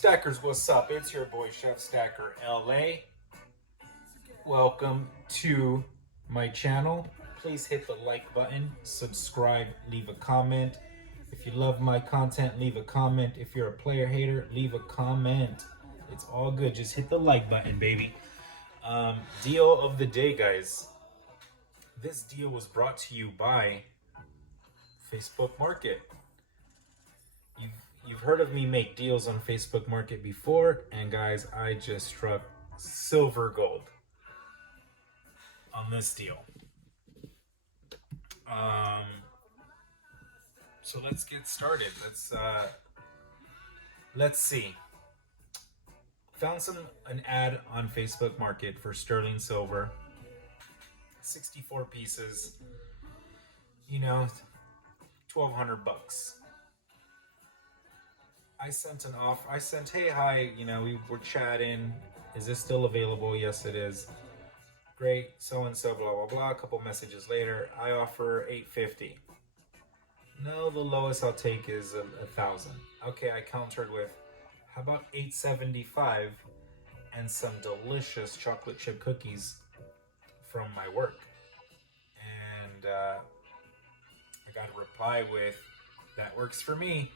Stackers, what's up? It's your boy Chef Stacker LA. Welcome to my channel. Please hit the like button, subscribe, leave a comment. If you love my content, leave a comment. If you're a player hater, leave a comment. It's all good. Just hit the like button, baby. Deal of the day, guys. This deal was brought to you by Facebook Market. You've heard of me make deals on Facebook Market before, and guys, I just struck silver gold on this deal. So let's get started. Let's see. Found an ad on Facebook Market for sterling silver, 64 pieces. You know, $1,200. I sent, hey, hi, we were chatting. Is this still available? Yes, it is. Great, so-and-so, blah, blah, blah. A couple messages later, I offer $850. No, the lowest I'll take is $1,000. Okay, I countered with, how about $875 and some delicious chocolate chip cookies from my work? And I got a reply with, that works for me.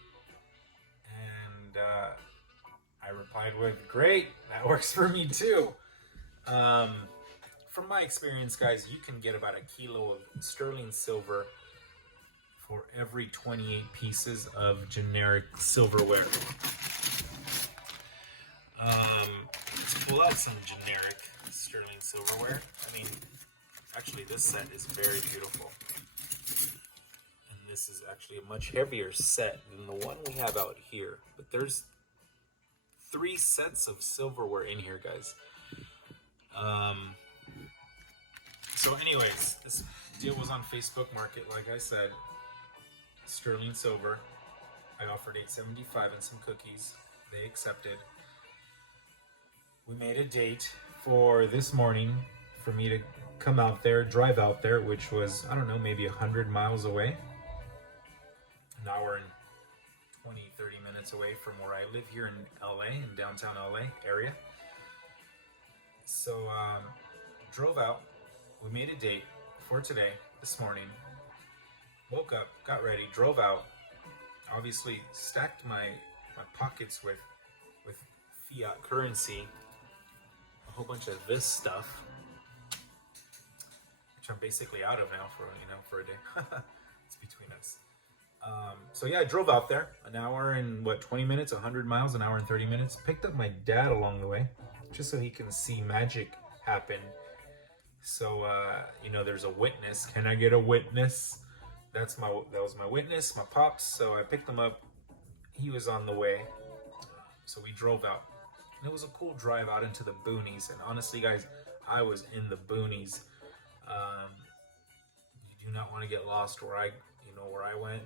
And I replied with, great, that works for me too. From my experience, guys, you can get about a kilo of sterling silver for every 28 pieces of generic silverware. Let's pull out some generic sterling silverware. I mean, actually, this set is very beautiful. This is actually a much heavier set than the one we have out here. But there's 3 sets of silverware in here, guys. So anyways, this deal was on Facebook Market, like I said. Sterling silver. I offered $875 and some cookies. They accepted. We made a date for this morning for me to come out there, drive out there, which was, I don't know, maybe 100 miles away. An hour and 30 minutes away from where I live here in LA, in downtown LA area. So drove out. We made a date for today, this morning. Woke up, got ready, drove out. Obviously stacked my pockets with fiat currency, a whole bunch of this stuff, which I'm basically out of now for a day. It's between us. So yeah, I drove out there an hour and 20 minutes, 100 miles, an hour and 30 minutes. Picked up my dad along the way, just so he can see magic happen. So, there's a witness. Can I get a witness? That was my witness, my pops. So I picked him up. He was on the way. So we drove out. And it was a cool drive out into the boonies. And honestly, guys, I was in the boonies. You do not want to get lost where I went.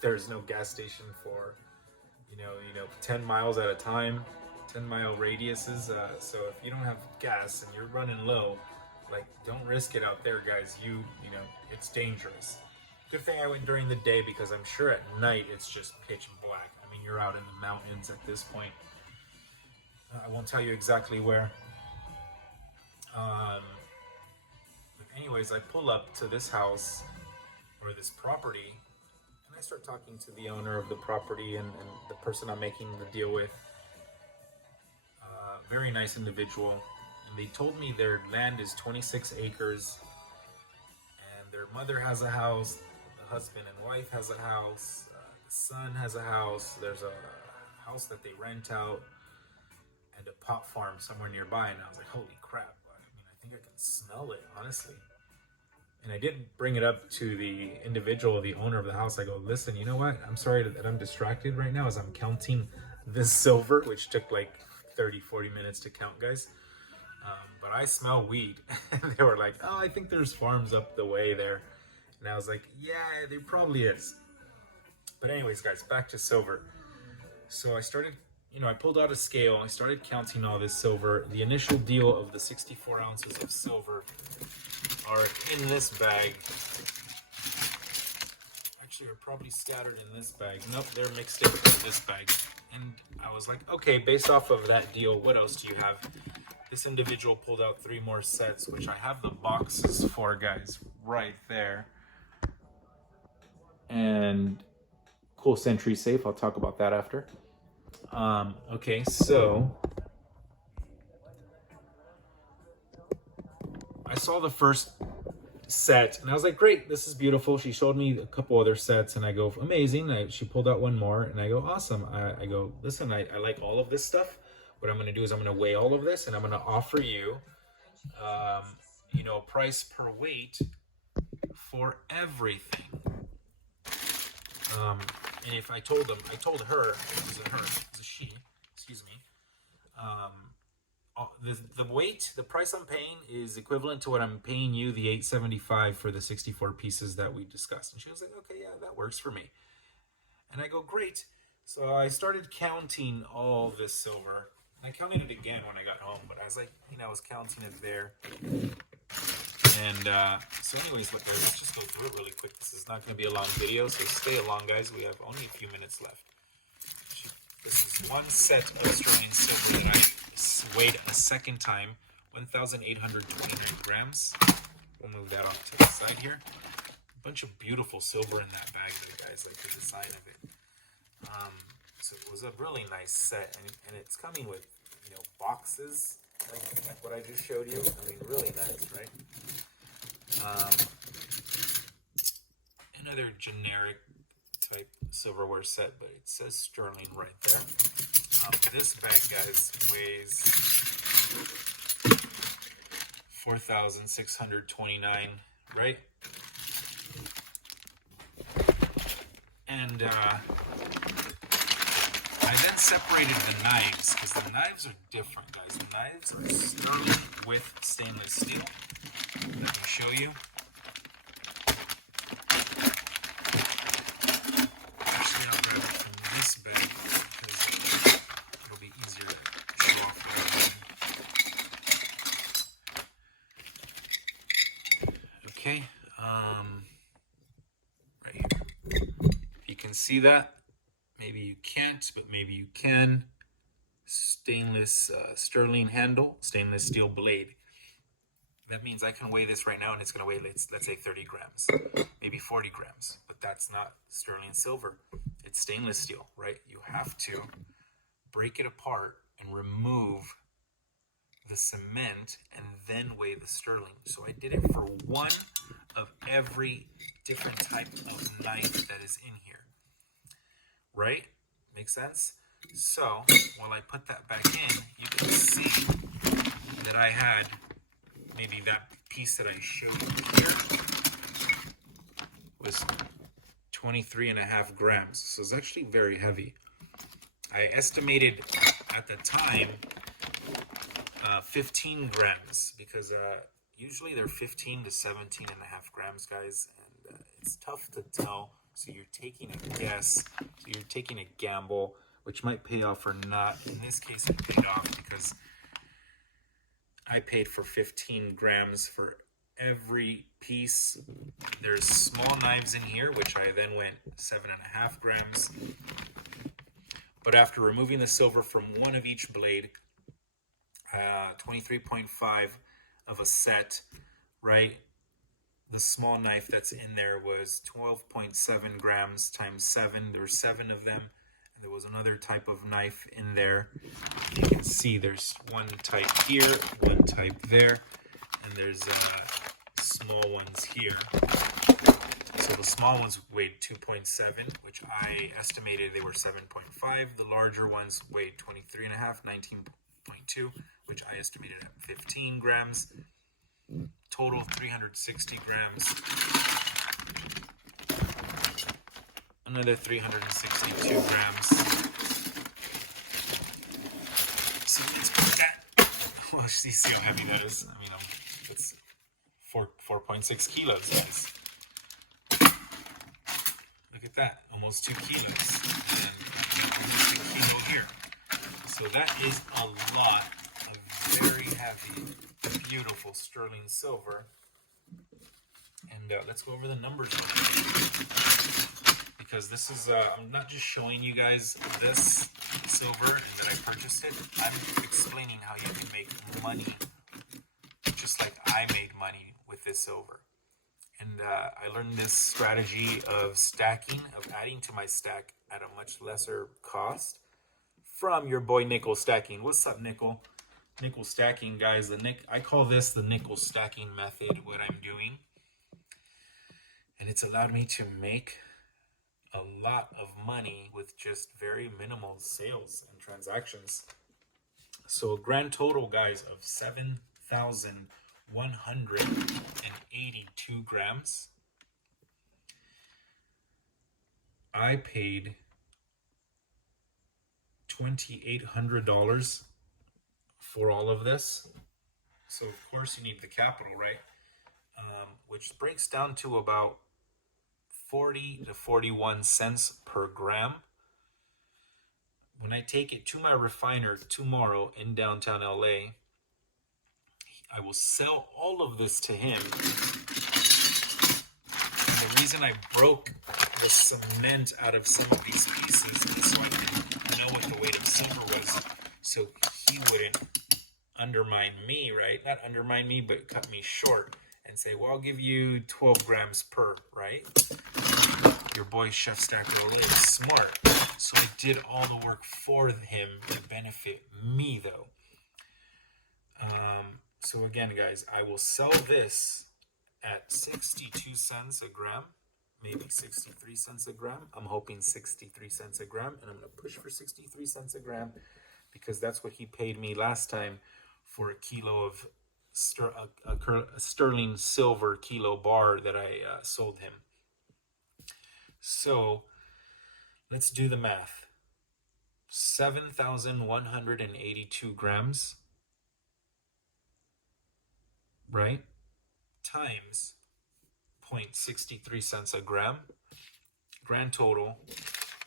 There's no gas station for 10 miles at a time, 10-mile radiuses. So if you don't have gas and you're running low, don't risk it out there, guys. It's dangerous. Good thing I went during the day, because I'm sure at night it's just pitch black. I mean, you're out in the mountains at this point. I won't tell you exactly where. But anyways, I pull up to this house, or this property, and I start talking to the owner of the property and the person I'm making the deal with. Very nice individual. And they told me their land is 26 acres, and their mother has a house, the husband and wife has a house, the son has a house, there's a house that they rent out, and a pot farm somewhere nearby. And I was like, holy crap. I think I can smell it, honestly. And I did bring it up to the individual, the owner of the house. I go, listen, you know what? I'm sorry that I'm distracted right now as I'm counting this silver, which took 30, 40 minutes to count, guys. But I smell weed. And they were like, oh, I think there's farms up the way there. And I was like, yeah, there probably is. But anyways, guys, back to silver. So I started, I pulled out a scale. I started counting all this silver. The initial deal of the 64 ounces of silver are in this bag. Actually, are probably scattered in this bag. Nope, they're mixed in this bag. And I was like, okay, based off of that deal, what else do you have? This individual pulled out 3 more sets, which I have the boxes for, guys, right there. And cool Sentry safe. I'll talk about that after. Okay, so I saw the first set and I was like, great, this is beautiful. She showed me a couple other sets and I go, amazing. She pulled out one more and I go, awesome. I go, listen, I like all of this stuff. What I'm going to do is I'm going to weigh all of this and I'm going to offer you, you know, price per weight for everything. And if I told her, it wasn't her, it was a she, excuse me. The weight, the price I'm paying is equivalent to what I'm paying you, the $875 for the 64 pieces that we discussed. And she was like, okay, yeah, that works for me. And I go, great. So I started counting all this silver. I counted it again when I got home, but I was like, you know, I was counting it there. And so anyways, let's just go through it really quick. This is not going to be a long video, so stay along, guys. We have only a few minutes left. This is one set of sterling silver that I weighed a second time, 1,829 grams. We'll move that off to the side here. A bunch of beautiful silver in that bag there, guys, like the design of it. So it was a really nice set, and it's coming with, you know, boxes, like what I just showed you. I mean, really nice, right? Another generic type silverware set, but it says sterling right there. This bag, guys, weighs 4,629, right? And I then separated the knives, because the knives are different, guys. The knives are sterling with stainless steel. Let me show you. Actually, I'll grab it from this bag because it'll be easier to show off. Okay, right here. If you can see that, maybe you can't, but maybe you can. Stainless sterling handle, stainless steel blade. That means I can weigh this right now and it's going to weigh, let's say 30 grams, maybe 40 grams, but that's not sterling silver. It's stainless steel, right? You have to break it apart and remove the cement and then weigh the sterling. So I did it for one of every different type of knife that is in here, right? Make sense? So while I put that back in, you can see that I had maybe that piece that I showed you here was 23.5 grams. So it's actually very heavy. I estimated at the time 15 grams because usually they're 15 to 17.5 grams, guys. And it's tough to tell. So you're taking a guess. So you're taking a gamble, which might pay off or not. In this case, it paid off because I paid for 15 grams for every piece. There's small knives in here, which I then went 7.5 grams. But after removing the silver from one of each blade, 23.5 of a set, right? The small knife that's in there was 12.7 grams times 7. There were 7 of them. There was another type of knife in there. You can see there's one type here, one type there, and there's small ones here. So the small ones weighed 2.7, which I estimated they were 7.5. The larger ones weighed 23.5, 19.2, which I estimated at 15 grams. Total 360 grams. Another 362 grams. So let's put that. Well, you see how heavy that is. I mean, it's 4.6 kilos, guys. Look at that, almost 2 kilos, and almost a kilo here. So that is a lot of very heavy, beautiful sterling silver. And let's go over the numbers on it. Because this is, I'm not just showing you guys this silver and that I purchased it, I'm explaining how you can make money just like I made money with this silver. And I learned this strategy of stacking, of adding to my stack at a much lesser cost from your boy Nickel Stacking. What's up, Nickel? Nickel Stacking, guys. I call this the nickel stacking method, what I'm doing. And it's allowed me to make a lot of money with just very minimal sales and transactions. So a grand total, guys, of 7,182 grams. I paid $2,800 for all of this. So of course you need the capital, right? Which breaks down to about 40 to 41 cents per gram. When I take it to my refiner tomorrow in downtown LA, I will sell all of this to him. And the reason I broke the cement out of some of these pieces is so I could know what the weight of silver was, so he wouldn't undermine me, right? Not undermine me, but cut me short and say, well, I'll give you 12 grams per, right? Your boy Chef Stacker Olay is smart. So I did all the work for him to benefit me, though. So again, guys, I will sell this at 62 cents a gram, maybe 63 cents a gram. I'm hoping 63 cents a gram, and I'm going to push for 63 cents a gram because that's what he paid me last time for a kilo of a sterling silver kilo bar that I sold him. So let's do the math. 7,182 grams, right? Times 0.63 cents a gram. Grand total,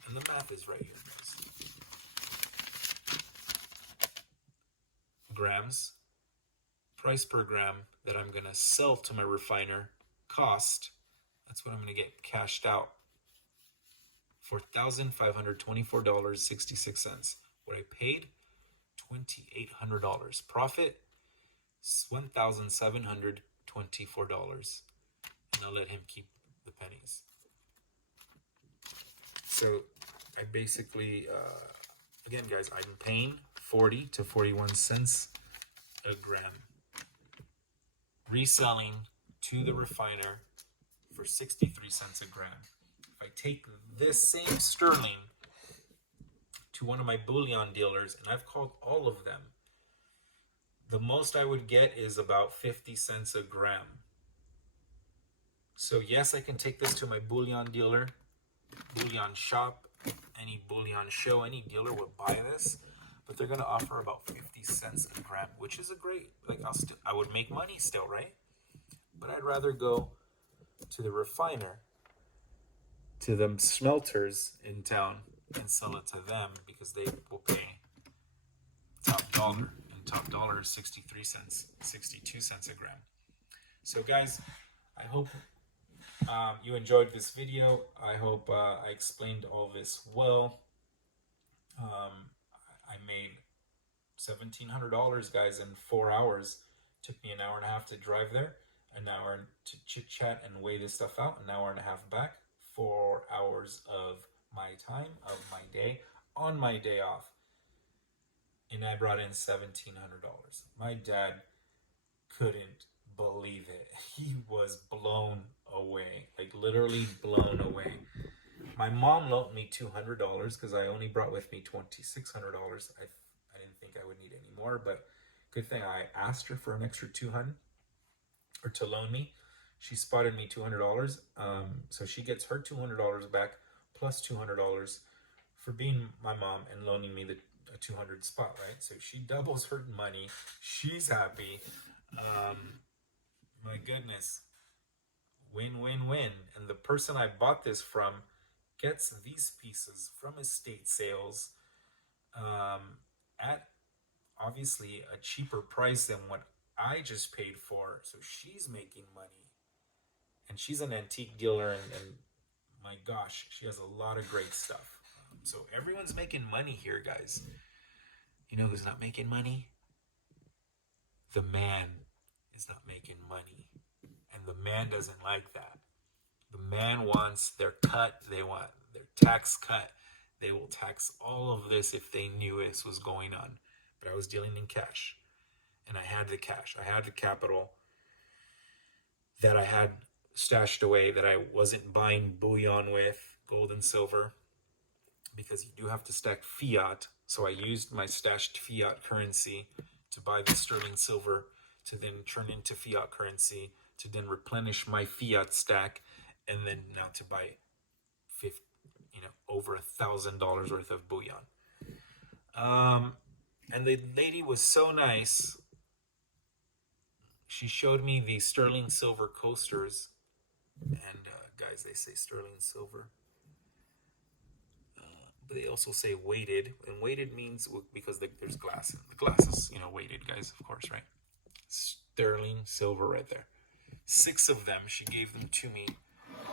and the math is right here, guys. Grams, price per gram that I'm going to sell to my refiner, cost, that's what I'm going to get cashed out for $1,524.66. What I paid, $2,800. Profit, $1,724. And I'll let him keep the pennies. So I basically, again, guys, I'm paying 40 to 41 cents a gram. Reselling to the refiner for 63 cents a gram. If I take this same sterling to one of my bullion dealers, and I've called all of them, the most I would get is about 50 cents a gram. So yes, I can take this to my bullion dealer, bullion shop, any bullion show, any dealer would buy this, but they're going to offer about 50 cents a gram, which is a great, like I would make money still, right? But I'd rather go to the refiner, to the smelters in town, and sell it to them because they will pay top dollar, and top dollar is 63 cents, 62 cents a gram. So guys, I hope you enjoyed this video. I hope I explained all this well. I made $1,700, guys, in 4 hours. Took me an hour and a half to drive there, an hour to chit chat and weigh this stuff out, an hour and a half back, 4 hours of my time, of my day, on my day off. And I brought in $1,700. My dad couldn't believe it. He was blown away, like literally blown away. My mom loaned me $200 because I only brought with me $2,600. I didn't think I would need any more, but good thing I asked her for an extra $200 or to loan me. She spotted me $200, so she gets her $200 back plus $200 for being my mom and loaning me the $200 spot, right? So she doubles her money. She's happy. My goodness, win, win, win. And the person I bought this from gets these pieces from estate sales at obviously a cheaper price than what I just paid for. So she's making money, and she's an antique dealer, and my gosh, she has a lot of great stuff. So everyone's making money here, guys. You know who's not making money? The man is not making money. And the man doesn't like that. The man wants their cut. They want their tax cut. They will tax all of this if they knew this was going on. But I was dealing in cash. And I had the cash. I had the capital that I had stashed away that I wasn't buying bullion with, gold and silver, because you do have to stack fiat. So I used my stashed fiat currency to buy the sterling silver to then turn into fiat currency to then replenish my fiat stack, and then now to buy over $1,000 worth of bullion. And the lady was so nice. She showed me the sterling silver coasters, and guys, they say sterling silver. But they also say weighted, and weighted means because there's glass in the glass is weighted, guys, of course, right? Sterling silver right there. 6 of them. She gave them to me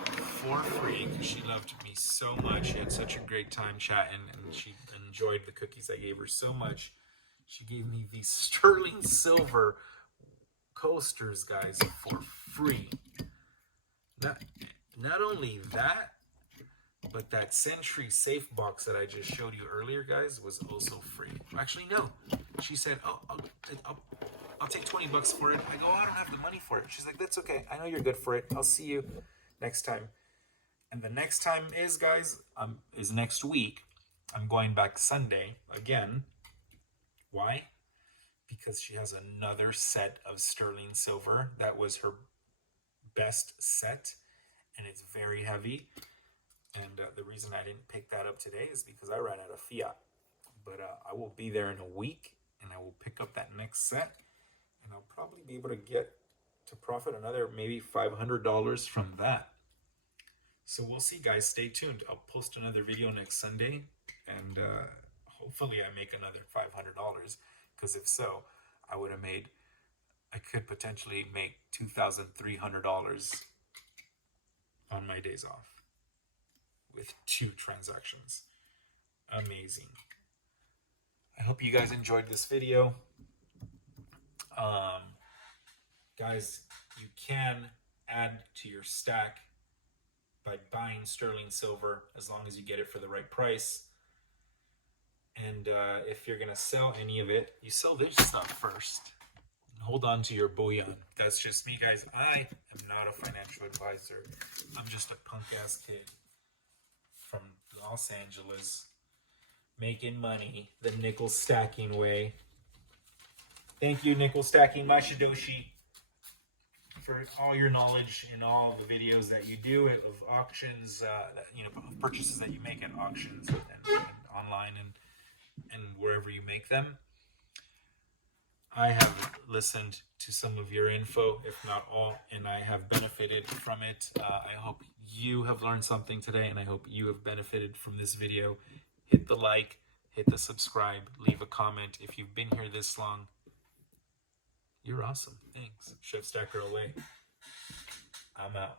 for free because she loved me so much. She had such a great time chatting, and she enjoyed the cookies I gave her so much. She gave me these sterling silver coasters, guys, for free. Not only that, but that Sentry safe box that I just showed you earlier, guys, was also free. Actually, no. She said, "Oh, I'll take $20 for it." I go, "Oh, I don't have the money for it." She's like, "That's okay. I know you're good for it. I'll see you next time." And the next time is, guys, is next week. I'm going back Sunday again. Why? Because she has another set of sterling silver. That was her best set, and it's very heavy. And the reason I didn't pick that up today is because I ran out of fiat. But I will be there in a week, and I will pick up that next set, and I'll probably be able to get to profit another maybe $500 from that. So we'll see, guys. Stay tuned. I'll post another video next Sunday, and hopefully I make another $500, because if so, I could potentially make $2,300 on my days off with 2 transactions. Amazing. I hope you guys enjoyed this video. Guys, you can add to your stack by buying sterling silver as long as you get it for the right price. And if you're going to sell any of it, you sell this stuff first. And hold on to your bullion. That's just me, guys. I am not a financial advisor. I'm just a punk-ass kid from Los Angeles making money the nickel stacking way. Thank you, Nickel Stacking Mashidoshi, for all your knowledge in all the videos that you do of auctions, purchases that you make at auctions and online and wherever you make them. I have listened to some of your info, if not all, and I have benefited from it. I hope you have learned something today, and I hope you have benefited from this video. Hit the like, hit the subscribe, leave a comment. If you've been here this long, you're awesome. Thanks. Chef Stacker away. I'm out.